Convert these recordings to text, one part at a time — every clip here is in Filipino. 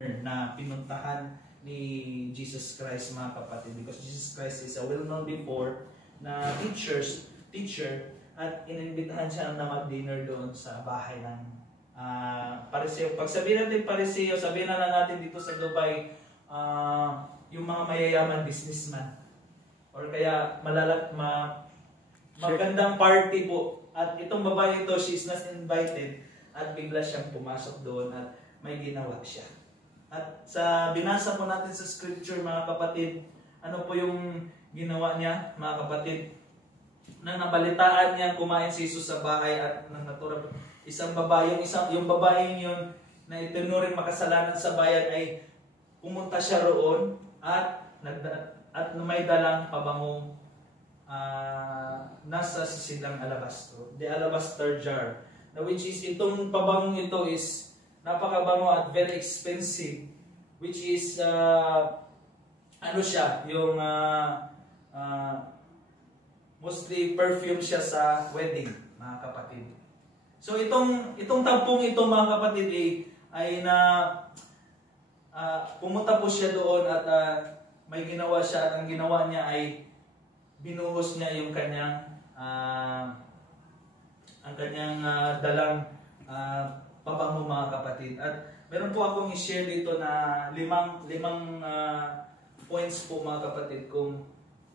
na pinuntahan ni Jesus Christ, mga kapatid, because Jesus Christ is a well-known before na teacher, at inimbitahan siya na mag-dinner doon sa bahay ng Pariseo. Pag sabihin natin Pariseo, sabihin na lang natin dito sa Dubai, yung mga mayayaman businessman, or kaya magandang party po. At itong babae ito, she's not invited, at bigla siyang pumasok doon at may ginawa siya. At sa binasa po natin sa scripture, mga kapatid, ano po yung ginawa niya, mga kapatid? Nang nabalitaan niya kumain si Jesus sa bahay at nang natura isang babae, yung babaeng yun na itinuring makasalanan sa bayan, ay pumunta siya roon at may dalang pabangong nasa sisidang alabastro, the alabaster jar, na which is itong pabangong ito is napakabango at very expensive, which is ano siya, yung mostly perfume siya sa wedding, mga kapatid. So itong tampong ito, mga kapatid, ay pumunta po siya doon at may ginawa siya, at ang ginawa niya ay binuhos niya yung kanyang dalang pabango, mga kapatid. At meron po akong i-share dito na limang points po, mga kapatid, kung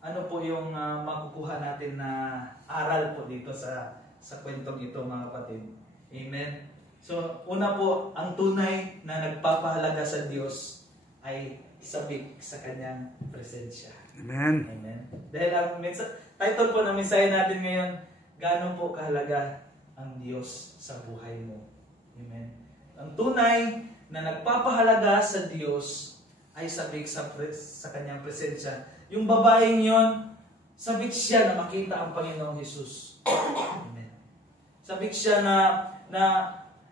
ano po yung makukuha natin na aral po dito sa kwentong ito, mga kapatid. Amen. So, una po, ang tunay na nagpapahalaga sa Diyos ay sabik sa kanyang presensya. Amen. Amen. Dahil ang title po ng mensahe natin ngayon, gaano po kahalaga ang Diyos sa buhay mo. Amen. Ang tunay na nagpapahalaga sa Diyos ay sabik sa kanyang presensya. Yung babaeng yon, sabik siya na makita ang Panginoong Hesus. Amen. Sabik siya na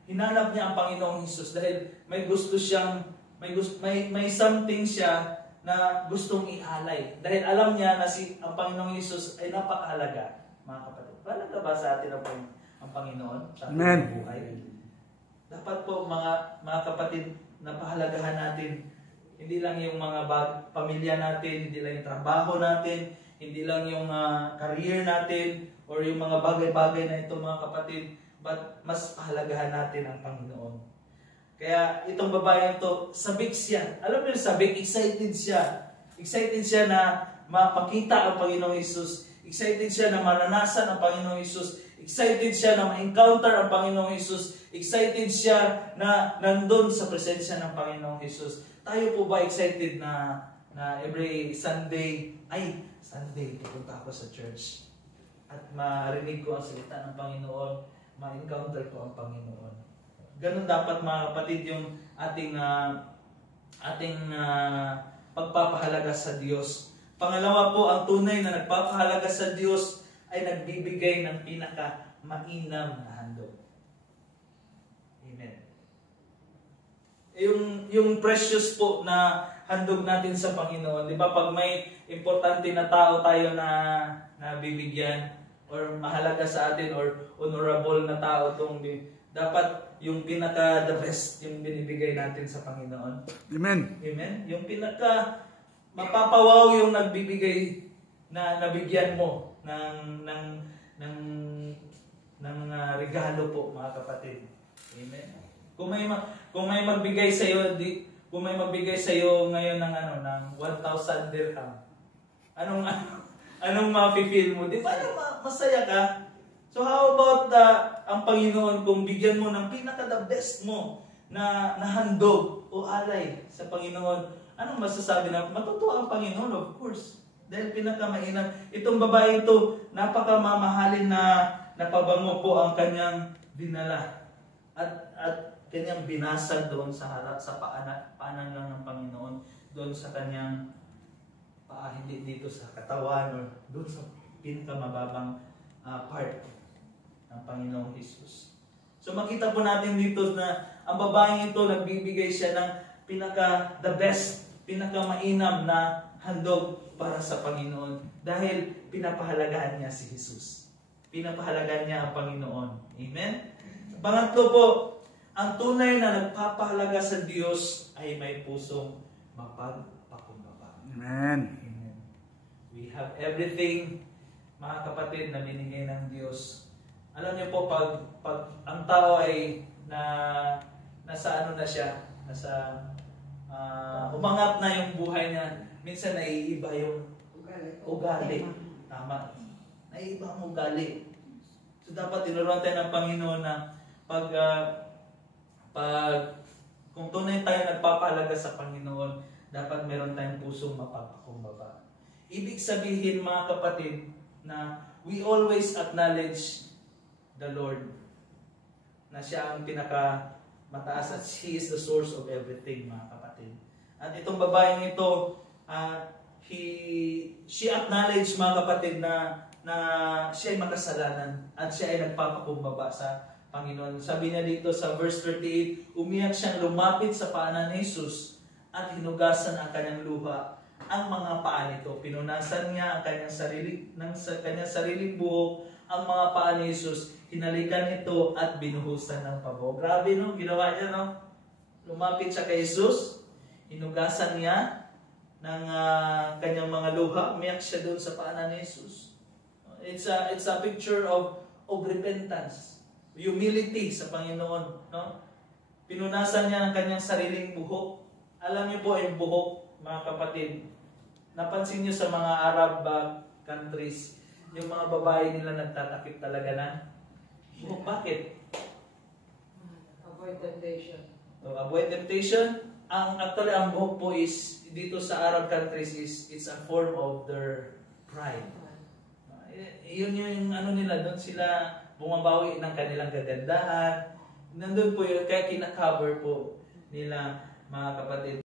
hinanap niya ang Panginoong Hesus dahil may gusto siyang, may something siya na gustong ialay. Dahil alam niya na ang Panginoong Hesus ay napakahalaga, mga kapatid. Mahalaga ba sa atin ang Panginoon sa ating buhay? Dapat po, mga kapatid, napahalagahan natin hindi lang yung mga pamilya natin, hindi lang yung trabaho natin, hindi lang yung career natin, or yung mga bagay-bagay na ito, mga kapatid, but mas pahalagahan natin ang Panginoon. Kaya itong babae ito, sabik siya. Alam niyo, sabik, excited siya. Excited siya na makita ang Panginoong Hesus. Excited siya na maranasan ang Panginoong Hesus. Excited siya na ma-encounter ang Panginoong Hesus. Excited siya na nandun sa presensya ng Panginoong Hesus. Tayo po ba excited na every Sunday, pupunta ako sa church at marinig ko ang salita ng Panginoon, ma-encounter ko ang Panginoon. Ganun dapat, mga kapatid, yung ating pagpapahalaga sa Diyos. Pangalawa po, ang tunay na nagpapahalaga sa Diyos ay nagbibigay ng pinaka-mainam na handog. Amen. Yung precious po na handog natin sa Panginoon, di ba, pag may importante na tao tayo na bibigyan, or mahalaga sa atin, or honorable na tao dapat yung pinaka the best yung binibigay natin sa Panginoon. Amen. Amen. Yung pinaka mapapawaw yung nagbibigay na nabigyan mo ng regalo po, mga kapatid. Amen. Kung may magbigay sa iyo, ngayon ng ng 1,000 dirham. Anong mafe-feel mo? Di ba masaya ka? So how about ang Panginoon kung bigyan mo ng pinaka the best mo na handog o alay sa Panginoon? Anong masasabi na matutuwa ang Panginoon? Of course. Dahil pinakamainam. Itong babae ito, napakamamahalin na pabango po ang kanyang dinala. At kanyang binasag doon sa harap, sa paanan lang ng Panginoon, doon sa kanyang hindi dito sa katawan, or doon sa pinakamababang part ng Panginoong Hesus. So makita po natin dito na ang babaeng ito, nagbibigay siya ng pinaka the best, pinakamainam na handog para sa Panginoon dahil pinapahalagahan niya si Hesus. Pinapahalagahan niya ang Panginoon. Amen? Pangatlo po, Ang tunay na nagpapahalaga sa Diyos ay may pusong mapagpakumbaba. Amen. Amen. We have everything, mga kapatid, na binigay ng Diyos. Alam niyo po, pag ang tao ay nasa ano na siya, nasa umangat na yung buhay niya, minsan naiiba yung ugali. Tama. Naiiba ang ugali. So dapat tinuruan tayo ng Panginoon na pag kung tunay tayo nagpapahalaga sa Panginoon, dapat meron tayong pusong mapagpakumbaba. Ibig sabihin, mga kapatid, na we always acknowledge the Lord, na siya ang pinakamataas at He is the source of everything, mga kapatid. At itong babaeng ito, she acknowledged, mga kapatid, na siya ay makasalanan at siya ay nagpapakumbaba sa Panginoon. Sabi niya dito sa verse 38, umiyak siyang lumapit sa paanan ni Jesus at hinugasan ang kanyang luha, ang mga paa nito. Pinunasan niya ang kanyang sariling buhok, ang mga paa ni Jesus. Hinalikan ito at binuhusan ng pabaw. Grabe, no? Ginawa niya, no? Lumapit siya kay Jesus, hinugasan niya ng kanyang mga luha, umiyak siya doon sa paanan ni Jesus. It's a picture of repentance. Humility sa Panginoon, no? Pinunasan niya ang kanyang sariling buhok. Alam niyo po, yung buhok, mga kapatid, napansin niyo sa mga Arab countries, yung mga babae nila nagtatakip talaga na buhok. Bakit? Avoid temptation. So, avoid temptation. Actually, ang buhok po is, dito sa Arab countries, it's a form of their pride. Yun yung ano nila, doon sila bumabawi ng kanilang kagandahan. Nandun po yun, kaya kina-cover po nila, mga kapatid.